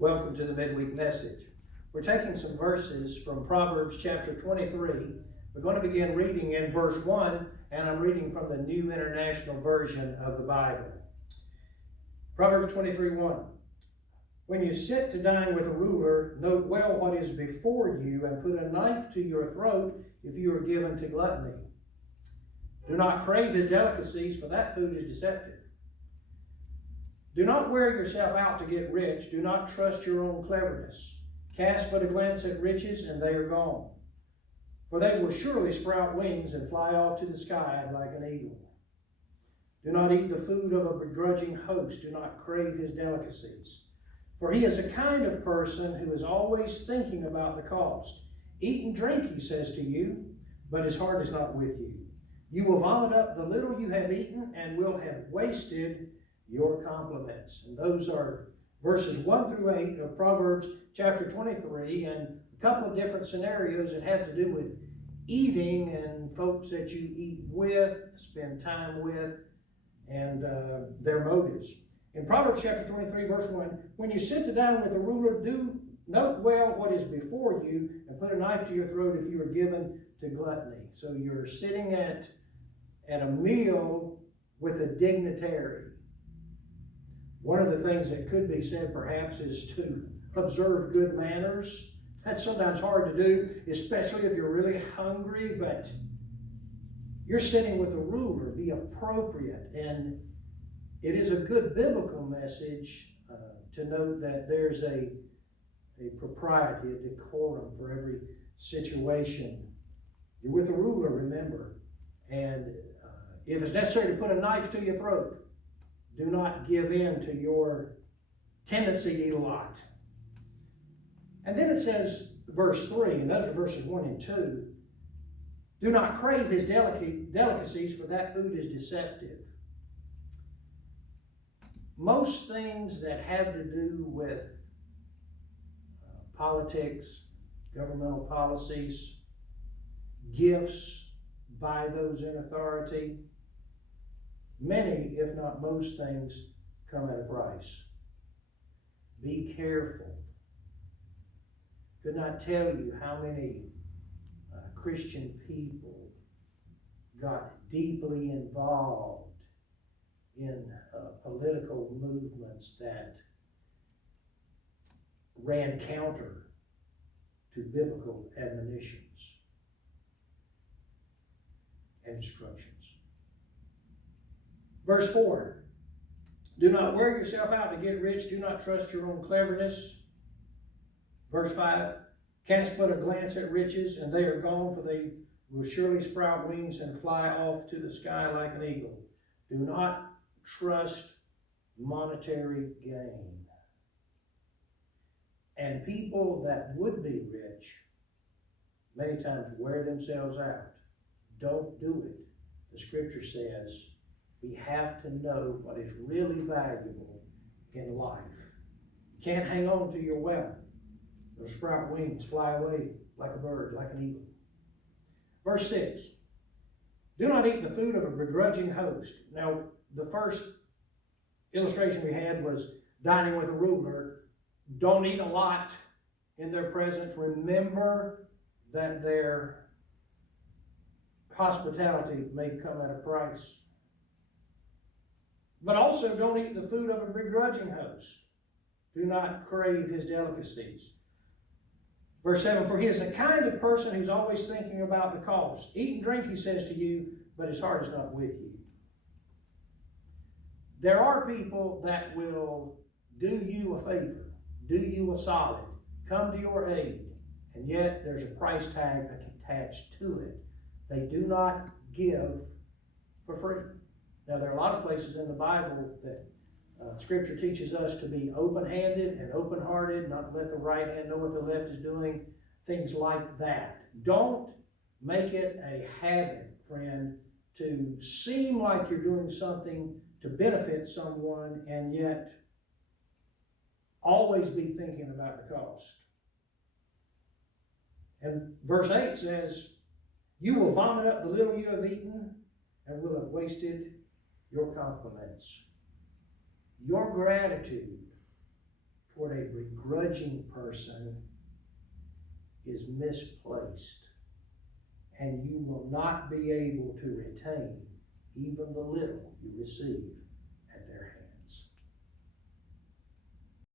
Welcome to the Midweek message. We're taking some verses from Proverbs chapter 23. We're going to begin reading in verse 1, and I'm reading from the New International Version of the Bible. Proverbs 23:1. When you sit to dine with a ruler, note well what is before you, and put a knife to your throat if you are given to gluttony. Do not crave his delicacies, for that food is deceptive. Do not wear yourself out to get rich. Do not trust your own cleverness. Cast but a glance at riches, and they are gone. For they will surely sprout wings and fly off to the sky like an eagle. Do not eat the food of a begrudging host. Do not crave his delicacies. For he is a kind of person who is always thinking about the cost. Eat and drink, he says to you, but his heart is not with you. You will vomit up the little you have eaten and will have wasted your compliments. And those are verses 1 through 8 of Proverbs chapter 23, and a couple of different scenarios that have to do with eating and folks that you eat with, spend time with, and their motives. In Proverbs chapter 23, verse 1, when you sit down with a ruler, do note well what is before you, and put a knife to your throat if you are given to gluttony. So you're sitting at a meal with a dignitary. One of the things that could be said perhaps is to observe good manners. That's sometimes hard to do, especially if you're really hungry, but you're sitting with a ruler. Be appropriate. And it is a good biblical message to note that there's a propriety, a decorum for every situation. You're with a ruler, remember. And if it's necessary to put a knife to your throat, do not give in to your tendency to eat a lot. And then it says, verse 3, and those are verses 1 and 2, do not crave his delicacies, for that food is deceptive. Most things that have to do with politics, governmental policies, gifts by those in authority, many, if not most things, come at a price. Be careful. Could not tell you how many Christian people got deeply involved in political movements that ran counter to biblical admonitions and instructions. Verse 4, do not wear yourself out to get rich. Do not trust your own cleverness. Verse 5, cast but a glance at riches, and they are gone, for they will surely sprout wings and fly off to the sky like an eagle. Do not trust monetary gain. And people that would be rich many times wear themselves out. Don't do it. The scripture says we have to know what is really valuable in life. You can't hang on to your wealth. They'll sprout wings, fly away like a bird, like an eagle. Verse 6, do not eat the food of a begrudging host. Now, the first illustration we had was dining with a ruler. Don't eat a lot in their presence. Remember that their hospitality may come at a price. But also don't eat the food of a begrudging host. Do not crave his delicacies. Verse 7, for he is the kind of person who's always thinking about the cost. Eat and drink, he says to you, but his heart is not with you. There are people that will do you a favor, do you a solid, come to your aid, and yet there's a price tag attached to it. They do not give for free. Now, there are a lot of places in the Bible that Scripture teaches us to be open-handed and open-hearted, not to let the right hand know what the left is doing, things like that. Don't make it a habit, friend, to seem like you're doing something to benefit someone and yet always be thinking about the cost. And verse 8 says, you will vomit up the little you have eaten and will have wasted your compliments. Your gratitude toward a begrudging person is misplaced, and you will not be able to retain even the little you receive.